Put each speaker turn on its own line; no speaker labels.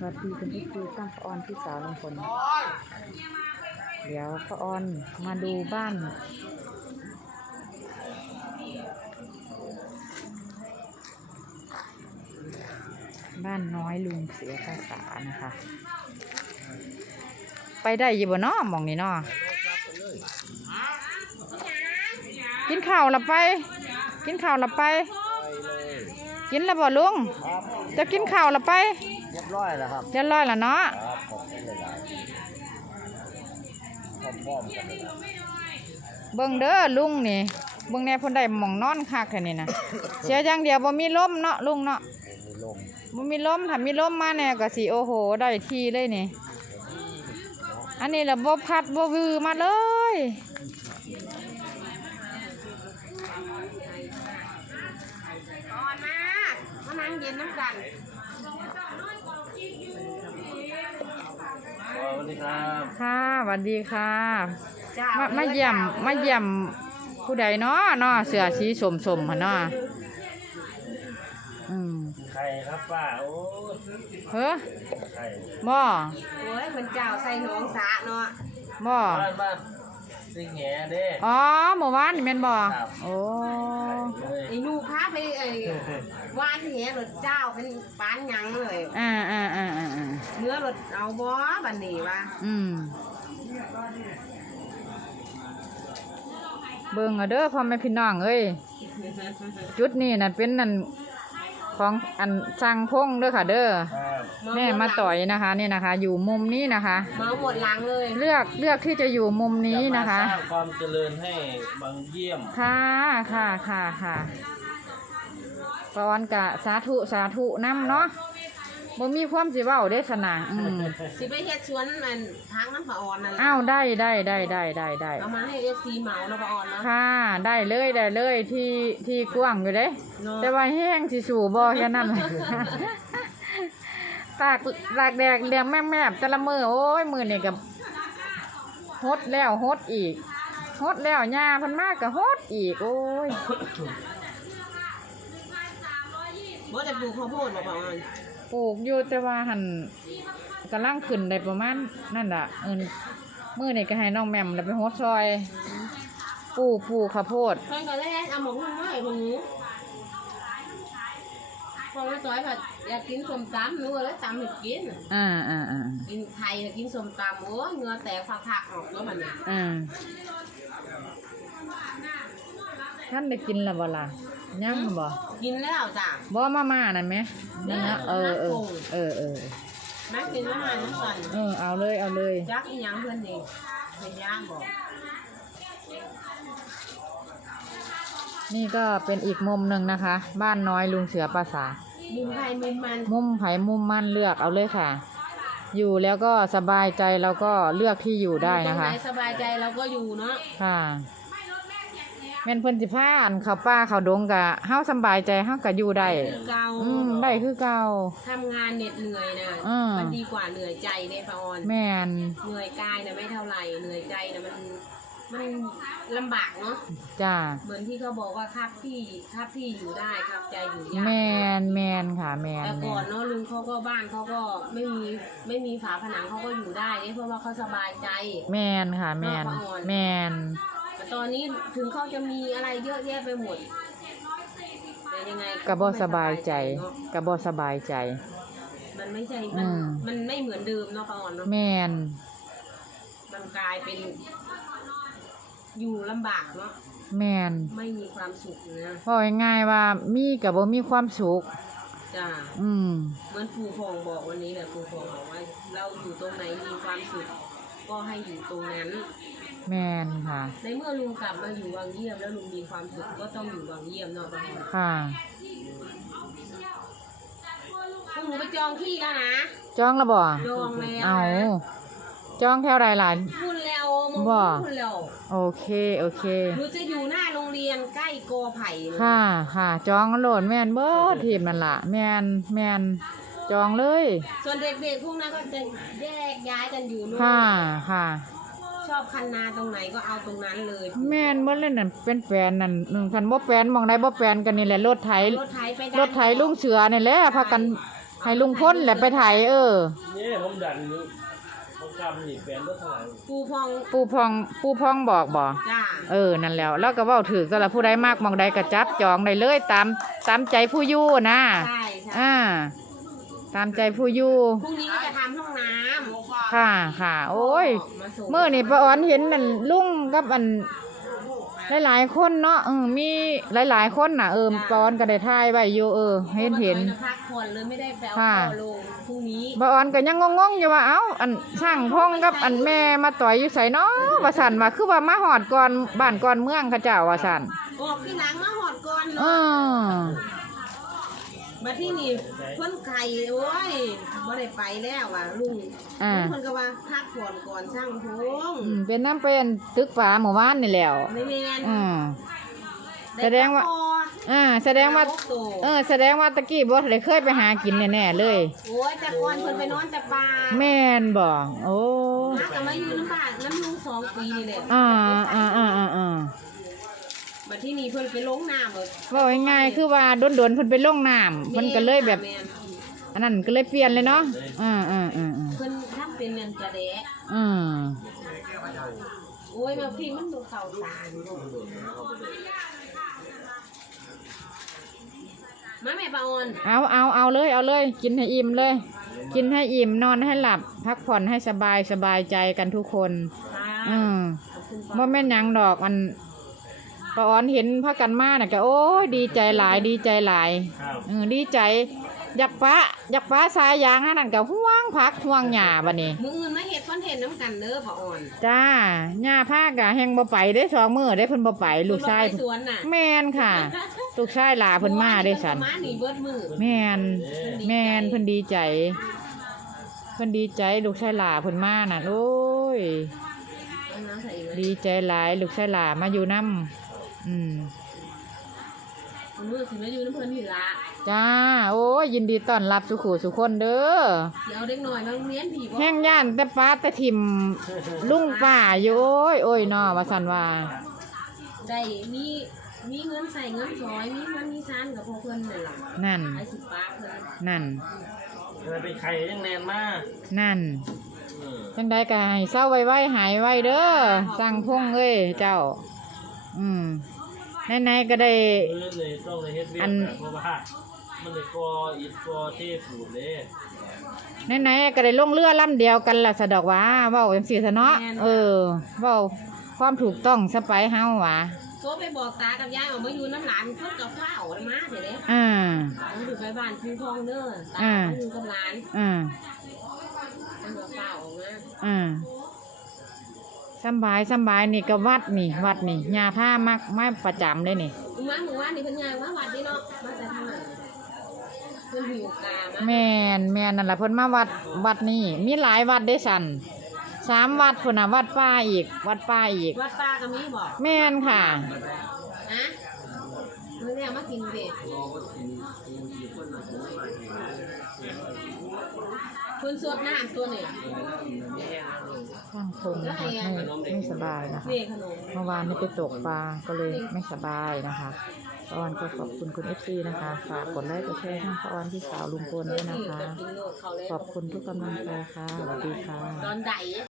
วัสดีคุณพี่คือตั้งป้าออนพี่สาวลุงพลเดี๋ยวป้าออนมาดูบ้านน้อยลุงเสือภาษานะคะไปได้ยี่บ่เนาะมองนี่เนาะกินข้าวละไปกินข้าวละไปกินแล้วบ่ลุงจะกินข้าวละไป
เรียบร้อยแล้วครับ
เรียบร้อยแล้วเนาะ
พร้อมกันเลย
เบิ่งเด้อลุงนี่เบิ่งแน่เพิ่นได้หม่องนอนคักแค่นี้นะเสียอย่างเดียวบ่มีลมเนาะลุงเนาะบ่มีลมถ้ามีลมมาแน่ก็สิโอ้โหได้ทีเลยนี่อันนี้ล่ะบ่พัดบ่วือมาเลย
ก่อนมานั่งเย็นน้ำกัน
สวัสดีครับ
ค่ะสวัสดีค่ะมาเยี่ยมผู้ใดเนาะเสื้อสีสมๆหั่นเนาะ
ไข่ครับป้าโอ้
เฮ้อ
ไข่
บ่
โอ้ยมันเจ้าใส่หนองสาเนาะ
บ่
บ้านสิงแหเด้
อ๋อเมื่อวานนี่แม่นบ่โอ้
ไอ้นูพาไปวานแหรถเจ้าเป็นปานหยังเลยเนื้อรถเอาบ่บัดนี้ว่า
เบิ่งเอาเด้อพ่อแม่พี่น้องเอ้ยจุดนี้น่ะเป็นนั่นของอันสร้างพงเด้อค่ะเด้อแม่มาต่อยนะคะนี่นะคะอยู่มุมนี้นะคะ
มาหมดหลังเลย
เลือกที่จะอยู่มุมนี้นะคะ
สร้างความเจริญให้บางเยี่ยม
ค่ะปอนกะสาธุนำเนาะบ่มีความสิเว้าได้สนาง
สิไปเฮ็ดสวนมันทางน้ำปะออนนั่นแหละ
อ้าวได้
เอามาให้ FC เหมาน้ำปะออนนะ
ค่ะได้เลยที่กว้างอยู่เด้แต่ว่าแห้งสิสู่บ่แค่นั้นตากแดดเลี้ยงแม่แต่ละมื้อโอ้ยมื้อนี่ก็ฮดแล้วฮดอีกฮดแล้วหญ้าเพิ่นมาก็ฮดอีกโอ้ย
บ่ได้ปลูกข้าวโพดบ่ปะออน
ปลูกอยู่แต่ว่าหันกำลังขึ้นได้ประมาณนั่นแหละมื้อนี่ก็ให้น้องแม่มไปโฮดซอยปลูกข้าวโพด
เพิ่นก็ได้เอาหมกหุ้งมาให้พวกหนูพอมาซอยผัดอยากกินส้มตำหนูเลยตำให้กินกินไข่กินส้มตำโอ้ยเหงื่อแตกผักๆออกแล้วบัดนี้
ท่านได้กินแล้วบ่ล่ะยังบ่
กินแล้วจ้ะ
บ่มานั่นไหมนั่นนะ
แม่กินมาน้ำกัน
เอาเลย
จักอีหยังเพื่อนนี่เป็นย่างบอก
นี่ก็เป็นอีกมุมหนึ่งนะคะบ้านน้อยลุงเสือภาษา
มุมไผ่มุม
มันเลือกเอาเลยค่ะอยู่แล้วก็สบายใจเราก็เลือกที่อยู่ได้นะคะ
สบายใจเราก็อยู่เนาะ
ค่ะแม่นเพิ่นสิพาอันเขาป่าเขาดงกะเฮาสบายใจเฮาก็อยู่ได้ได้คือเก่า
ทำงานเหน็ดเหนื่อยนะมันดีกว่าเหนื่อยใจในปะออน
แม่น
เหนื่อยกายนะไม่เท่าไหร่เหนื่อยใจนะมันลำบากเนาะ
จ้า
เหมือนที่เขาบอกว่าครับที่อยู่ได้ครับใจอยู่ยาก
แมนค่ะแมน
แต่ก่อนเนาะลุงเขาก็บ้านเขาก็ไม่มีฝาผนังเขาก็อยู่ได้เพราะว่าเขาสบายใจ
แมนค่ะแมน
แต่ตอนนี้ถึงเขาจะมีอะไรเยอะแยะไปหมดแต่ยังไง
กระบอกสบายใจ
มันไม่ใช่มันไม่เหมือนเดิมเนาะปะอ่อนเนาะ
แมน
มันกลายเป็นอยู่ลำบากเนาะ
แมน
ไม่มีความสุขนะ
พอง่ายว่ามีกับบ่มีความสุข
จ้าเหมือนปู่พงบอกวันนี้แหละปู่พงบอกว่าเราอยู่ตรงไหนมีความสุขก็ให้อยู่ตรงนั้น
แมนค่ะ
ในเมื่อลุงกลับมาอยู่วังเยี่ยมแล้วลุงมีความสุขก็ต้องอยู่วังเยี่ยมเนาะป้า
ค่ะ
พวกหนูไปจองที่แล้วนะ
จองแล้วบ่
จองแล้ว
เอาจองแถวใดล่ะ
พูดแล้วพูดแล้ว
โอเค
หนูจะอยู่หน้าโรงเรียนใกล้กอไผ่
ค่ะจองโหลดแม่นเบิดทีมนั่นล่ะแม่นจองเลย
ส่วนเด็กๆพวกนั้นก็จะแยกย้ายกันอยู่นู่น
ค่ะ
ชอบคันนาตรงไหนก็เอาตรงนั้นเลย
แม่นเมื่อเล่นนั่นเป็นแฟนนั่นคันบ่แฟนมองได้บ่แฟนกันนี่แหละรถไถลุงเสือนี่แหละพากันให้ลุงพลแหละไปไถ
นี่ผมดันอยู่ผมกำนี่แฟนก็เท่าไหร่
ปูพอง
ปูพองบอกบ่
จ้า
นั่นแล้วแล้วก็เว้าถือสำหรับผู้ใดมากมองใดก็จับจองได้เลยตามใจผู้อยู่นะ
ใช่
ตามใจผู้อยู่
พรุ่งนี้ก็จะทำห้องน้ำ
ค่ะโอ้ย
มาส่ง
เมื่อนี่ป้าออนเห็นนั่นลุงกับอันหลายๆคนเนาะมีหลายๆคนน่ะป้าออนก็ได้ถ่ายไว้อยู่เห็น
พักผ่อนเลยไม่ได้ไปเอา
ค่ะ
พ่อลงพรุ่งนี้
ป้าออนก็ยังงงๆอยู่ว่าเอ้าอันช่างพงกับอันแม่มาต่อยอยู่ไสเนาะว่าสั่นว่าคือว่ามาหอดก่อนบ้านก่อนเมืองเขาเจ้าว่าสั่น
ออกที่หลังมาหอดก่อน
เอ
เนาะ
อ
มาที่นี่เพิ่นไข่โอ้ยบ่ได้ไปแล้วว่ะลุงเพิ่นก็ว่าพักผ่อนก่อนช่างพง
เป็นน้ำเป็นตึกฝาหมู่บ้านนี่แหล้ว
ไม่แม่น
แสดงว่าแสดงว่าแสดงว่าตะกี้บ่ได้เคยไปหากินแน่ๆเลย
โอ้ยแต่ก่อนเพิ่นไปนอนแต่ป่า
แม่นบ่โอ้
มาก็มาอยู่น้ำป่าน้ำลุง2 ปีนี่แหละ มาที่นี่เพิ่นไปลงน้ำเลย
ว่าง่ายๆคือว่าโดนๆเพิ่นไปลงน้ำเพิ่นก็เลยแบบอันนั้นก็เลยเปลี่ยนเลยเนาะ
เพิ่นทำเป็นเงินกระแดะโอ้ยมาพี่มันดูเข่าสารมาแม่ปาออน
เอาเลยกินให้อิ่มเลย กินให้อิ่มนอนให้หลับพักผ่อนให้สบายใจกันทุกคนบ่แม่นหยังดอกมันป้าออนเห็นพากันมาเนี่ยก็โอ้ยดีใจหลายดีใจหลายดีใจอยากป้าสายยางนั่นก็ห่วงพักห่วงหญ้าบัดนี้
มื้ออื่นมาเฮ็ดคอนเทนต์น้ำกันเด้อป้าออน
จ้าหญ้าพากะแฮงบ่ไปได้2 มื้อได้เพิ่นบ่ไปลูกชายแม่นค่ะลูกชายหลาเพิ่นมาได้ซั่นแม่นเพิ่นดีใจลูกชายหลาเพิ่นมาน่ะโอ้ยดีใจหลายลูกชายหลามาอยู่นำ
มื้อสิมาอยู่น้ำเพิ่นนี่ล่ะ
จ้าโอ้ยยินดีต้อนรับสุขุสุคนเด้อ
เดี๋ยวเด็กหน่อยมาโรงเรียนผีบ่
แห้งย่านแต่ป้าแต่ทิมลุงป้าอยู่โอ้ยน้อว่าซั่นว่า
ได้มีเงินใส่เงินซอยมีเงินมีซานกับพวกเพิ่นนั่นล่ะ
นั่น
ไอ้10 บาทเพิ่น
นั่น
เป็นใครยังแนนมาก
นั่นจังใดก็ให้เศร้าไว้หายไว้เด้อสั่งพงเอ้ยเจ้าไหนๆก็ได้
อันเพราะว่ามันเลยกออิฐกอเทปูดเลย
ไหนๆก็ได้ลงเรือลำเดียวกันล่ะสะดอกว่าเว้าจังซี่ซะเนาะเว้าความถูกต้องซะไปเฮาว่า
โทรไปบอกตากับยายออกมาอยู่น้ำหลานเพิ่นกับข้าวมาเด้เด้มันอยู่ไปบ้านภูทองเด้อตาอยู่กับหลานมันกับข้าวออกมา
สบายนี่ก็วัดนี่ยาผ้ามักไม่ประจำเลยนี่
มาหมู่บ้านนี่เพิ่นยายว่าวัดนี่เนาะมาแต่ทางไหนเพิ่นหิวกามา
แม่นั่นล่ะเพิ่นมาวัดนี่มีหลายวัดได้สั่น3 วัดพุ่นน่ะวัดป้าอีกวัดป้า
ก็มีบ่
แม่นค่ะ
มื้อนี้มากินเด้เพิ่นสวดน้ำตัวนี่
ข้างคงนะคะไม่สบายนะคะเมื่อวานนี้ไปตกปลาก็เลยไม่สบายนะคะป้าออนก็ขอบคุณคุณ FC นะคะฝากกดไลค์กดแชร์ให้ป้าออนพี่สาวลุงพลด้วยนะคะขอบคุณทุกกำลังใจค่ะสวัสดีค่ะ